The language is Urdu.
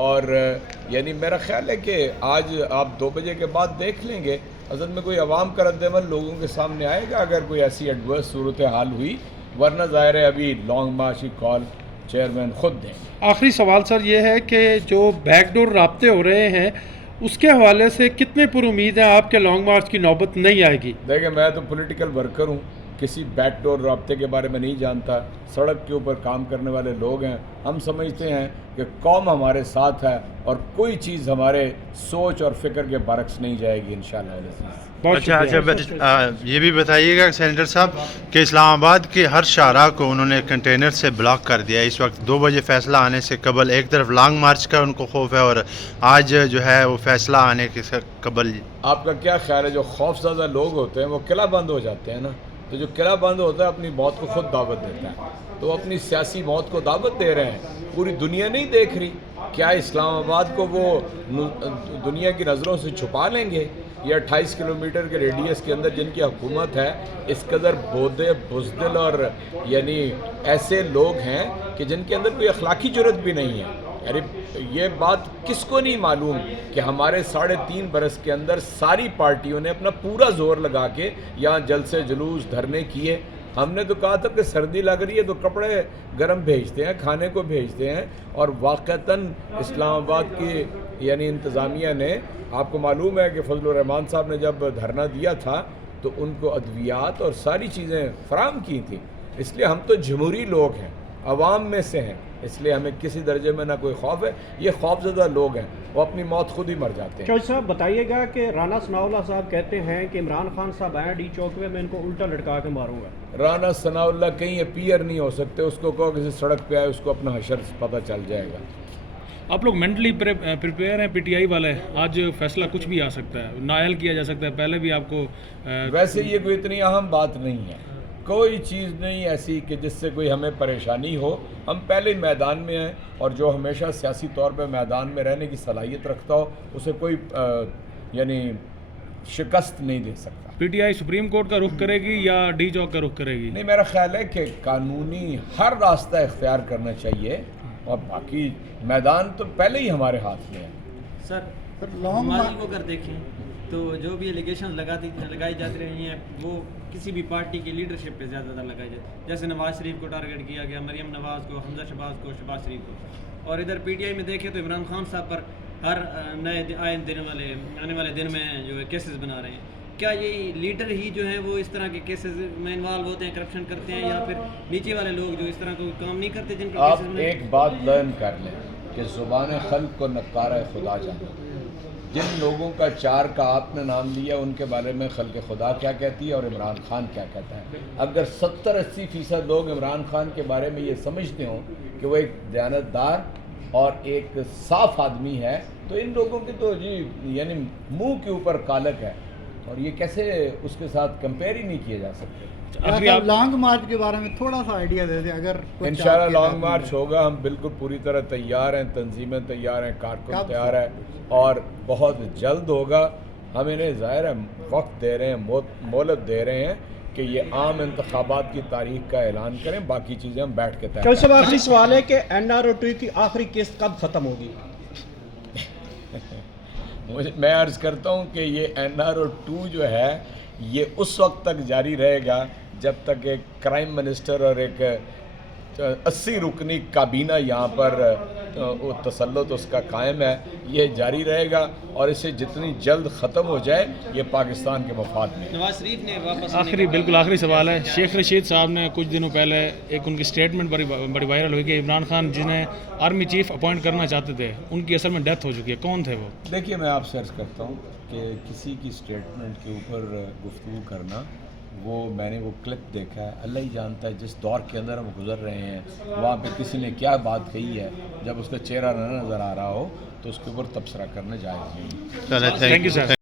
اور یعنی میرا خیال ہے کہ آج آپ 2 بجے کے بعد دیکھ لیں گے اصل میں کوئی عوام کا رد عمل لوگوں کے سامنے آئے گا اگر کوئی ایسی ایڈورس صورتحال ہوئی، ورنہ ظاہر ہے ابھی لانگ مارچ کی کال چیئرمین خود دیں۔ آخری سوال سر یہ ہے کہ جو بیک ڈور رابطے ہو رہے ہیں اس کے حوالے سے کتنے پر امید ہیں آپ کے لانگ مارچ کی نوبت نہیں آئے گی؟ دیکھیں میں تو پولیٹیکل ورکر ہوں، کسی بیک ڈور رابطے کے بارے میں نہیں جانتا، سڑک کے اوپر کام کرنے والے لوگ ہیں، ہم سمجھتے ہیں کہ قوم ہمارے ساتھ ہے اور کوئی چیز ہمارے سوچ اور فکر کے برعکس نہیں جائے گی انشاءاللہ العزیز۔ اچھا یہ بھی بتائیے گا سینیٹر صاحب کہ اسلام آباد کے ہر شاہراہ کو انہوں نے کنٹینر سے بلاک کر دیا ہے، اس وقت 2 بجے فیصلہ آنے سے قبل ایک طرف لانگ مارچ کا ان کو خوف ہے اور آج جو ہے وہ فیصلہ آنے کے قبل۔ آپ کا کیا خیال ہے جو خوف زدہ لوگ ہوتے ہیں وہ قلعہ بند ہو جاتے ہیں نا، تو جو قلعہ بند ہوتا ہے اپنی موت کو خود دعوت دیتا ہے، تو وہ اپنی سیاسی موت کو دعوت دے رہے ہیں، پوری دنیا نہیں دیکھ رہی، کیا اسلام آباد کو وہ دنیا کی نظروں سے چھپا لیں گے؟ یہ 28 کلومیٹر کے ریڈیس کے اندر جن کی حکومت ہے اس قدر بودے بزدل اور یعنی ایسے لوگ ہیں کہ جن کے اندر کوئی اخلاقی جرت بھی نہیں ہے۔ یعنی یہ بات کس کو نہیں معلوم کہ ہمارے 3.5 برس کے اندر ساری پارٹیوں نے اپنا پورا زور لگا کے یہاں جلسے جلوس دھرنے کیے۔ ہم نے تو کہا تھا کہ سردی لگ رہی ہے تو کپڑے گرم بھیجتے ہیں، کھانے کو بھیجتے ہیں، اور واقعتاً اسلام آباد کی یعنی انتظامیہ نے، آپ کو معلوم ہے کہ فضل الرحمان صاحب نے جب دھرنا دیا تھا تو ان کو ادویات اور ساری چیزیں فراہم کی تھیں، اس لیے ہم تو جمہوری لوگ ہیں، عوام میں سے ہیں، اس لیے ہمیں کسی درجے میں نہ کوئی خوف ہے۔ یہ خوف زدہ لوگ ہیں، وہ اپنی موت خود ہی مر جاتے ہیں۔ چوہدری صاحب بتائیے گا کہ رانا ثناء اللہ صاحب کہتے ہیں کہ عمران خان صاحب آئیں ڈی چوک میں ان کو الٹا لٹکا کے ماروں گا۔ رانا ثناء اللہ کہیں اپیئر نہیں ہو سکتے، اس کو کہو کسی سڑک پہ آئے، اس کو اپنا حشر پتہ چل جائے گا۔ آپ لوگ مینٹلی پریپیئر ہیں؟ پی ٹی آئی والے آج فیصلہ کچھ بھی آ سکتا ہے، نائل کیا جا سکتا ہے، پہلے بھی آپ کو ویسے یہ کوئی اتنی اہم بات نہیں ہے، کوئی چیز نہیں ایسی کہ جس سے کوئی ہمیں پریشانی ہو، ہم پہلے ہی میدان میں ہیں، اور جو ہمیشہ سیاسی طور پہ میدان میں رہنے کی صلاحیت رکھتا ہو اسے کوئی یعنی شکست نہیں دے سکتا۔ P T I supreme court کا رخ کرے گی یا ڈی چوک کا رخ کرے گی؟ نہیں، میرا خیال ہے کہ قانونی ہر راستہ اختیار کرنا چاہیے، اور باقی میدان تو پہلے ہی ہمارے ہاتھ میں ہے۔ سر ماضی کو اگر دیکھیں تو جو بھی ایلیگیشن لگائی جاتی رہی ہیں وہ کسی بھی پارٹی کی لیڈرشپ پہ زیادہ لگائی جاتی، جیسے نواز شریف کو ٹارگٹ کیا گیا، مریم نواز کو، حمزہ شہباز کو، شہباز شریف کو، اور ادھر پی ٹی آئی میں دیکھیں تو عمران خان صاحب پر ہر نئے آنے والے دن میں جو ہے کیسز بنا رہے ہیں۔ کیا یہ لیڈر ہی جو ہیں وہ اس طرح کے کیسز میں انوالو ہوتے ہیں، کرپشن کرتے ہیں، یا پھر نیچے والے لوگ جو اس طرح کوئی کام نہیں کرتے جن پر آپ کیسز میں؟ ایک بات لرن کر لیں کہ زبان خلق کو نکارہ خدا جانے، جن لوگوں کا 4 کا آپ نے نام لیا ان کے بارے میں خلق خدا کیا کہتی ہے اور عمران خان کیا کہتا ہے۔ اگر 70-80% لوگ عمران خان کے بارے میں یہ سمجھتے ہوں کہ وہ ایک دیانتدار اور ایک صاف آدمی ہے تو ان لوگوں کی تو جی یعنی منہ کے اوپر کالک ہے، اور یہ کیسے اس کے ساتھ کمپیئر ہی نہیں کیے جا سکتے۔ لانگ مارچ کے بارے میں تھوڑا سا آئیڈیا دے دیں اگر انشاءاللہ لانگ مارچ ہوگا، ہم بالکل پوری طرح تیار ہیں، تنظیمیں تیار ہیں، کارکن تیار ہیں، اور بہت جلد ہوگا۔ ہم انہیں ظاہر ہے وقت دے رہے ہیں، مہلت دے رہے ہیں کہ یہ عام انتخابات کی تاریخ کا اعلان کریں، باقی چیزیں ہم بیٹھ کے طے چوہدری صاحب آخری سوال ہے کہ NRO2 کی آخری قسط کب ختم ہوگی؟ میں عرض کرتا ہوں کہ یہ NRO2 جو ہے یہ اس وقت تک جاری رہے گا جب تک ایک کرائم منسٹر اور ایک 80 رکنی کابینہ یہاں پر وہ تسلط اس کا قائم ہے، یہ جاری رہے گا، اور اسے جتنی جلد ختم ہو جائے یہ پاکستان کے مفاد میں۔ نواز شریف نے واپس آخری سوال ہے، شیخ رشید صاحب نے کچھ دنوں پہلے ایک ان کی سٹیٹمنٹ بڑی وائرل ہوئی کہ عمران خان جنہیں آرمی چیف اپوائنٹ کرنا چاہتے تھے ان کی اصل میں ڈیتھ ہو چکی ہے، کون تھے وہ؟ دیکھیے میں آپ سے عرض کرتا ہوں کہ کسی کی سٹیٹمنٹ کے اوپر گفتگو کرنا، وہ میں نے وہ کلپ دیکھا ہے، اللہ ہی جانتا ہے جس دور کے اندر ہم گزر رہے ہیں وہاں پہ کسی نے کیا بات کہی ہے، جب اس کا چہرہ نہ نظر آ رہا ہو تو اس کے اوپر تبصرہ کرنا جائز نہیں۔ Thank you sir.